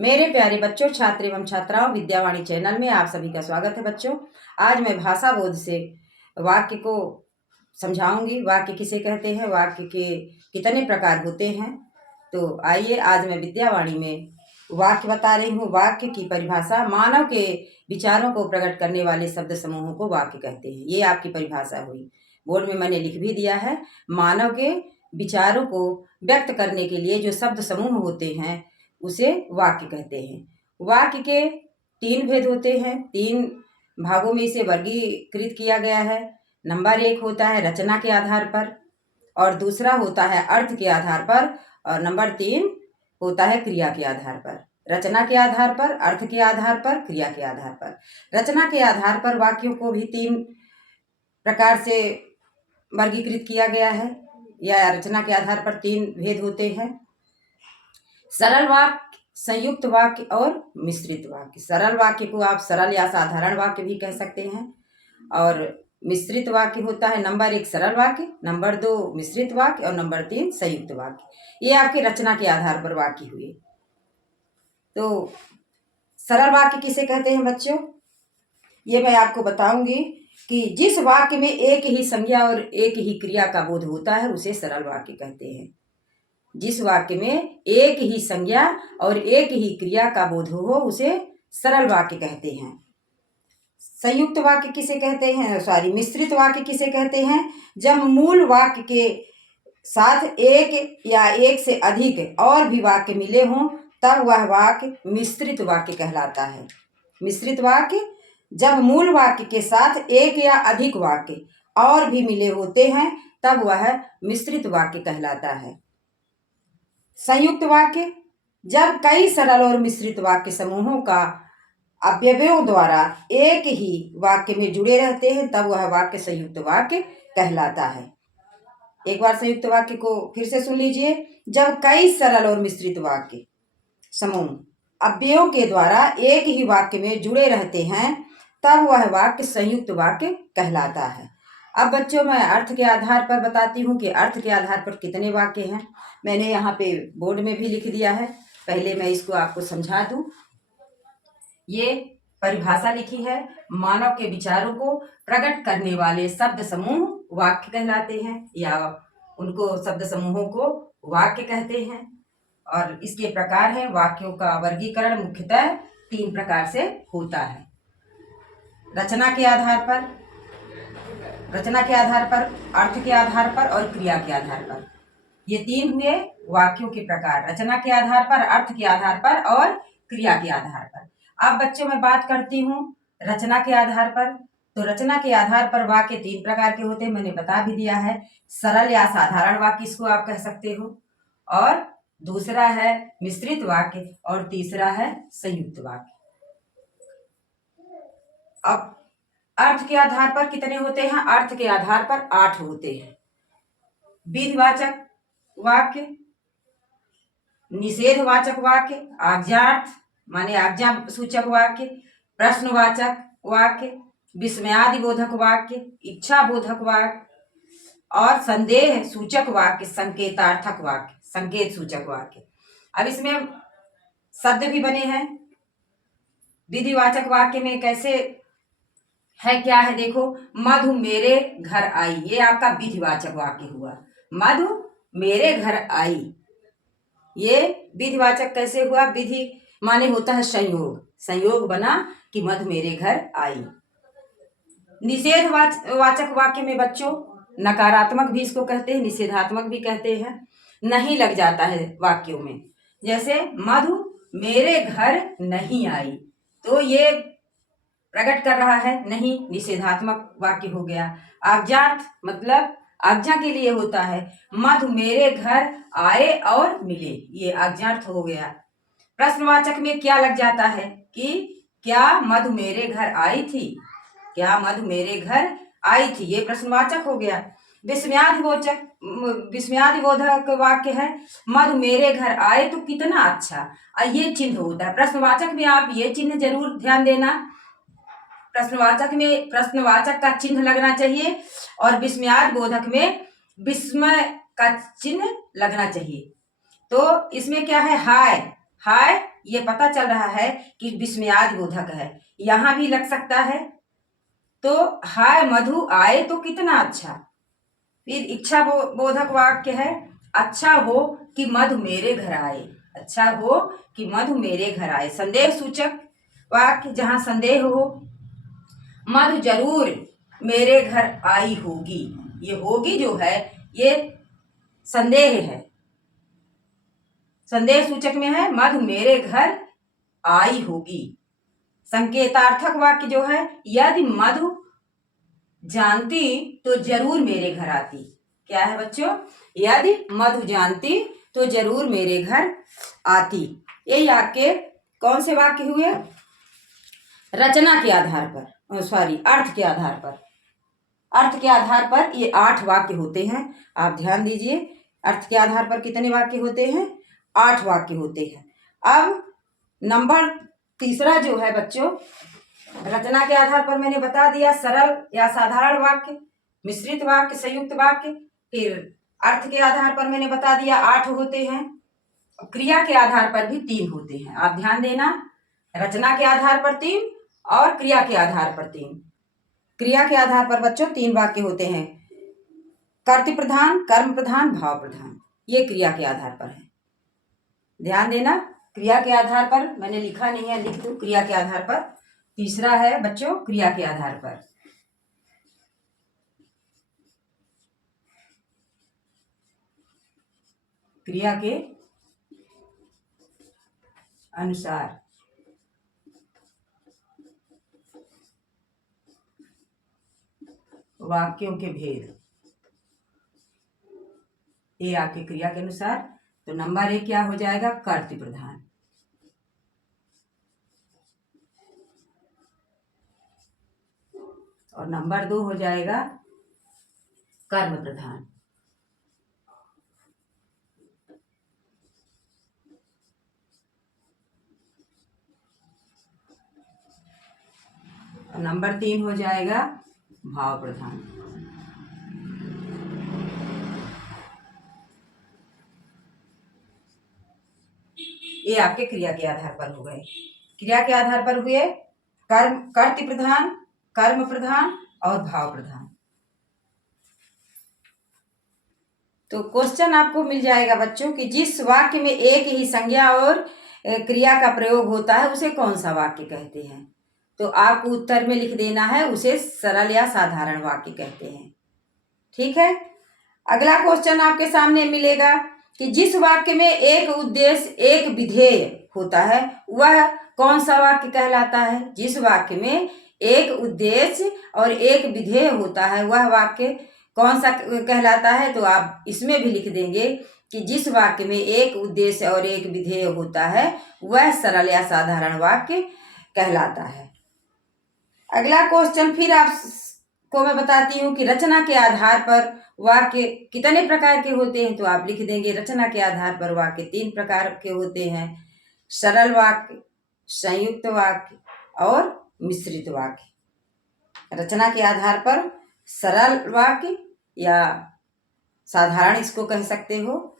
मेरे प्यारे बच्चों, छात्र एवं छात्राओं, विद्यावाणी चैनल में आप सभी का स्वागत है। बच्चों, आज मैं भाषा बोध से वाक्य को समझाऊंगी। वाक्य किसे कहते हैं, वाक्य के कितने प्रकार होते हैं। तो आइए, आज मैं विद्यावाणी में वाक्य बता रही हूँ। वाक्य की परिभाषा: मानव के विचारों को प्रकट करने वाले शब्द समूहों को वाक्य कहते हैं। ये आपकी परिभाषा हुई। बोर्ड में मैंने लिख भी दिया है। मानव के विचारों को व्यक्त करने के लिए जो शब्द समूह होते हैं उसे वाक्य कहते हैं। वाक्य के 3 भेद होते हैं। 3 भागों में इसे वर्गीकृत किया गया है। नंबर 1 होता है रचना के आधार पर, और दूसरा होता है अर्थ के आधार पर, और नंबर 3 होता है क्रिया के आधार पर। रचना के आधार पर, अर्थ के आधार पर, क्रिया के आधार पर। रचना के आधार पर वाक्यों को भी 3 प्रकार से वर्गीकृत किया गया है, या रचना के आधार पर 3 भेद होते हैं: सरल वाक्य, संयुक्त वाक्य और मिश्रित वाक्य। सरल वाक्य को आप सरल या साधारण वाक्य भी कह सकते हैं। और मिश्रित वाक्य होता है नंबर 1 सरल वाक्य, नंबर 2 मिश्रित वाक्य और नंबर 3 संयुक्त वाक्य। ये आपके रचना के आधार पर वाक्य हुए। तो सरल वाक्य किसे कहते हैं बच्चों, ये मैं आपको बताऊंगी कि जिस वाक्य में एक ही संज्ञा और एक ही क्रिया का बोध होता है उसे सरल वाक्य कहते हैं। जिस वाक्य में एक ही संज्ञा और एक ही क्रिया का बोध हो उसे सरल वाक्य कहते हैं। संयुक्त वाक्य किसे कहते हैं, मिश्रित वाक्य किसे कहते हैं, जब मूल वाक्य के साथ एक या एक से अधिक और भी वाक्य मिले हों तब वह वाक्य मिश्रित वाक्य कहलाता है। मिश्रित वाक्य जब मूल वाक्य के साथ एक या अधिक वाक्य और भी मिले होते हैं तब वह मिश्रित वाक्य कहलाता है। संयुक्त वाक्य जब कई सरल और मिश्रित वाक्य समूहों का अवयवों द्वारा एक ही वाक्य में जुड़े रहते हैं तब वह वाक्य संयुक्त वाक्य कहलाता है। एक बार संयुक्त वाक्य को फिर से सुन लीजिए। जब कई सरल और मिश्रित वाक्य समूह अवयवों के द्वारा एक ही वाक्य में जुड़े रहते हैं तब वह वाक्य संयुक्त वाक्य कहलाता है। अब बच्चों, मैं अर्थ के आधार पर बताती हूँ कि अर्थ के आधार पर कितने वाक्य हैं। मैंने यहाँ पे बोर्ड में भी लिख दिया है। पहले मैं इसको आपको समझा दूं। ये परिभाषा लिखी है: मानव के विचारों को प्रकट करने वाले शब्द समूह वाक्य कहलाते हैं, या उनको शब्द समूहों को वाक्य कहते हैं। और इसके प्रकार हैं। वाक्यों का वर्गीकरण मुख्यतः 3 प्रकार से होता है: रचना के आधार पर, अर्थ के आधार पर और क्रिया के आधार पर। ये 3 हुए वाक्यों के प्रकार: रचना के आधार पर, अर्थ के आधार पर और क्रिया के आधार पर। अब बच्चों, मैं बात करती हूँ रचना के आधार पर। तो रचना के आधार पर वाक्य 3 प्रकार के होते हैं, मैंने बता भी दिया है। सरल या साधारण वाक्य इसको आप कह सकते हो, और दूसरा है मिश्रित वाक्य, और तीसरा है संयुक्त वाक्य। अब अर्थ के आधार पर कितने होते हैं? अर्थ के आधार पर 8 होते हैं: विधिवाचक वाक्य, निषेधवाचक वाक्य, आज्ञार्थ माने आज्ञा सूचक वाक्य, प्रश्नवाचक वाक्य, विस्मयादिबोधक वाक्य, इच्छा बोधक वाक्य और संदेह सूचक वाक्य, संकेतार्थक वाक्य, संकेत सूचक वाक्य। अब इसमें शब्द भी बने हैं। विधिवाचक वाक्य में कैसे है, क्या है देखो। मधु मेरे घर आई, ये आपका विधिवाचक वाक्य हुआ। मधु मेरे घर आई, ये विधिवाचक कैसे हुआ? विधि माने होता है संयोग, संयोग बना कि मधु मेरे घर आई। निषेधवाचक वाक्य में बच्चों नकारात्मक भी इसको कहते हैं, निषेधात्मक भी कहते हैं। नहीं लग जाता है वाक्यों में, जैसे मधु मेरे घर नहीं आई, तो ये प्रकट कर रहा है नहीं, निषेधात्मक वाक्य हो गया। आज्ञार्थ मतलब आज्ञा के लिए होता है, मधु मेरे घर आए और मिले, ये आज्ञार्थ हो गया। प्रश्नवाचक में क्या लग जाता है कि क्या मधु मेरे घर आई थी, क्या मधु मेरे घर आई थी, ये प्रश्नवाचक हो गया। विस्मयादिबोधक वाक्य है, मधु मेरे घर आए तो कितना अच्छा, ये चिन्ह होता है। प्रश्नवाचक में आप ये चिन्ह जरूर ध्यान देना, प्रश्नवाचक में प्रश्नवाचक का चिन्ह लगना चाहिए, और विस्मयादिबोधक में विस्मय का चिन्ह लगना चाहिए। तो इसमें क्या है, हाय, हाय ये पता चल रहा है कि विस्मयादि बोधक है। यहाँ भी लग सकता है। तो हाय मधु आए तो कितना अच्छा। फिर इच्छा बोधक वाक्य है, अच्छा हो कि मधु मेरे घर आए। अच्छा हो कि मधु मेरे घर आए। संदेह सूचक वाक्य, जहां संदेह हो, मधु जरूर मेरे घर आई होगी। ये होगी जो है ये संदेह है, संदेह सूचक में है, मधु मेरे घर आई होगी। संकेतार्थक वाक्य जो है, यदि मधु जानती तो जरूर मेरे घर आती। क्या है बच्चों? यदि मधु जानती तो जरूर मेरे घर आती। ये आपके कौन से वाक्य हुए? रचना के आधार पर, अर्थ के आधार पर। अर्थ के आधार पर ये 8 वाक्य होते हैं। आप ध्यान दीजिए, अर्थ के आधार पर कितने वाक्य होते हैं? 8 वाक्य होते हैं। अब नंबर तीसरा जो है बच्चों, रचना के आधार पर मैंने बता दिया, सरल या साधारण वाक्य, मिश्रित वाक्य, संयुक्त वाक्य। फिर अर्थ के आधार पर मैंने बता दिया 8 होते हैं। क्रिया के आधार पर भी 3 होते हैं। आप ध्यान देना, रचना के आधार पर 3 और क्रिया के आधार पर 3। क्रिया के आधार पर बच्चों 3 वाक्य होते हैं, कर्तृ प्रधान, कर्म प्रधान, भाव प्रधान। ये क्रिया के आधार पर है। ध्यान देना, क्रिया के आधार पर, मैंने लिखा नहीं है, लिख दूं, क्रिया के आधार पर। तीसरा है बच्चों क्रिया के आधार पर। क्रिया के अनुसार वाक्यों के भेद, ये आपके क्रिया के अनुसार। तो नंबर 1 क्या हो जाएगा? कर्तृ प्रधान। और नंबर 2 हो जाएगा कर्म प्रधान। और नंबर 3 हो जाएगा भाव प्रधान। ये आपके क्रिया के आधार पर हो गए। क्रिया के आधार पर हुए कर्तृ प्रधान, कर्म प्रधान और भाव प्रधान। तो क्वेश्चन आपको मिल जाएगा बच्चों कि जिस वाक्य में एक ही संज्ञा और क्रिया का प्रयोग होता है उसे कौन सा वाक्य कहते हैं? तो आपको उत्तर में लिख देना है, उसे सरल या साधारण वाक्य कहते हैं। ठीक है। अगला क्वेश्चन आपके सामने मिलेगा कि जिस वाक्य में एक उद्देश्य एक विधेय होता है वह कौन सा वाक्य कहलाता है? जिस वाक्य में एक उद्देश्य और एक विधेय होता है वह वाक्य कौन सा कहलाता है? तो आप इसमें भी लिख देंगे कि जिस वाक्य में एक उद्देश्य और एक विधेय होता है वह सरल या साधारण वाक्य कहलाता है। अगला क्वेश्चन फिर आपको मैं बताती हूँ कि रचना के आधार पर वाक्य कितने प्रकार के होते हैं। तो आप लिख देंगे रचना के आधार पर वाक्य 3 प्रकार के होते हैं, सरल वाक्य, संयुक्त वाक्य और मिश्रित वाक्य। रचना के आधार पर सरल वाक्य या साधारण इसको कह सकते हो,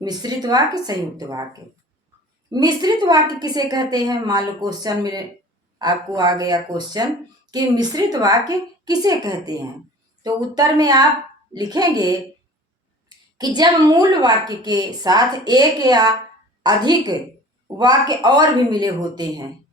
मिश्रित वाक्य, संयुक्त वाक्य। मिश्रित वाक्य किसे कहते हैं? मान लो क्वेश्चन में आपको आ गया क्वेश्चन कि मिश्रित वाक्य किसे कहते हैं, तो उत्तर में आप लिखेंगे कि जब मूल वाक्य के साथ एक या अधिक वाक्य और भी मिले होते हैं।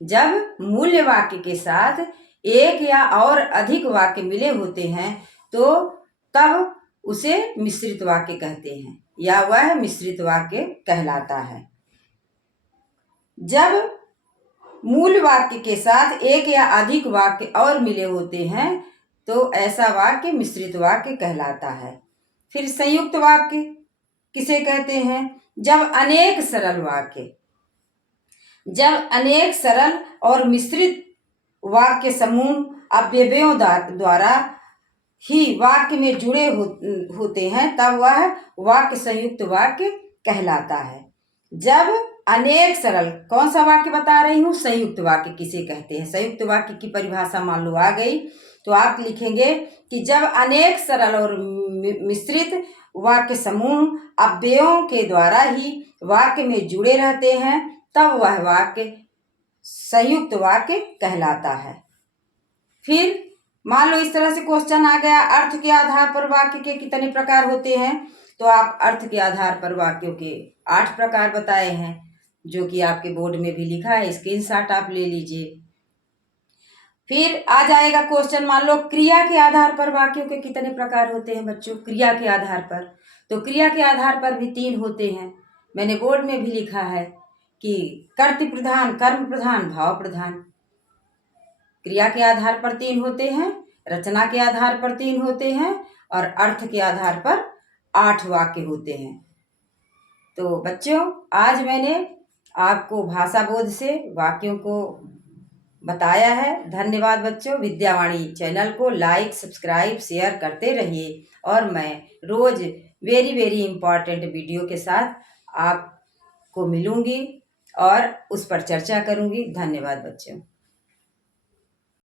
जब मूल वाक्य के साथ एक या और अधिक वाक्य मिले होते हैं तो तब उसे मिश्रित वाक्य कहते हैं या वह मिश्रित वाक्य कहलाता है। जब मूल वाक्य के साथ एक या अधिक वाक्य और मिले होते हैं तो ऐसा वाक्य मिश्रित वाक्य कहलाता है। फिर संयुक्त वाक्य किसे कहते हैं? जब अनेक सरल और मिश्रित वाक्य समूह अवयवों द्वारा ही वाक्य में जुड़े होते हैं तब वह वाक्य संयुक्त वाक्य कहलाता है। जब अनेक सरल, कौन सा वाक्य बता रही हूँ? संयुक्त वाक्य किसे कहते हैं? संयुक्त वाक्य की परिभाषा मान लो आ गई तो आप लिखेंगे कि जब अनेक सरल और मिश्रित वाक्य समूह अव्ययों के द्वारा ही वाक्य में जुड़े रहते हैं, तब वह वाक्य संयुक्त वाक्य कहलाता है। फिर मान लो इस तरह से क्वेश्चन आ गया, अर्थ के आधार पर वाक्य के कितने प्रकार होते हैं, तो आप अर्थ के आधार पर वाक्यों के 8 प्रकार बताए हैं, जो कि आपके बोर्ड में भी लिखा है, स्क्रीनशॉट आप ले लीजिए। फिर आ जाएगा क्वेश्चन, मान लो क्रिया के आधार पर वाक्यों के कितने प्रकार होते हैं बच्चों। क्रिया के आधार पर, तो क्रिया के आधार पर भी 3 होते हैं, मैंने बोर्ड में भी लिखा है कि कर्तृ प्रधान, कर्म प्रधान, भाव प्रधान। क्रिया के आधार पर 3 होते हैं, रचना के आधार पर 3 होते हैं और अर्थ के आधार पर 8 वाक्य होते हैं। तो बच्चों, आज मैंने आपको भाषा बोध से वाक्यों को बताया है। धन्यवाद बच्चों। विद्यावाणी चैनल को लाइक, सब्सक्राइब, शेयर करते रहिए और मैं रोज वेरी वेरी इम्पॉर्टेंट वीडियो के साथ आपको मिलूंगी और उस पर चर्चा करूंगी। धन्यवाद बच्चों।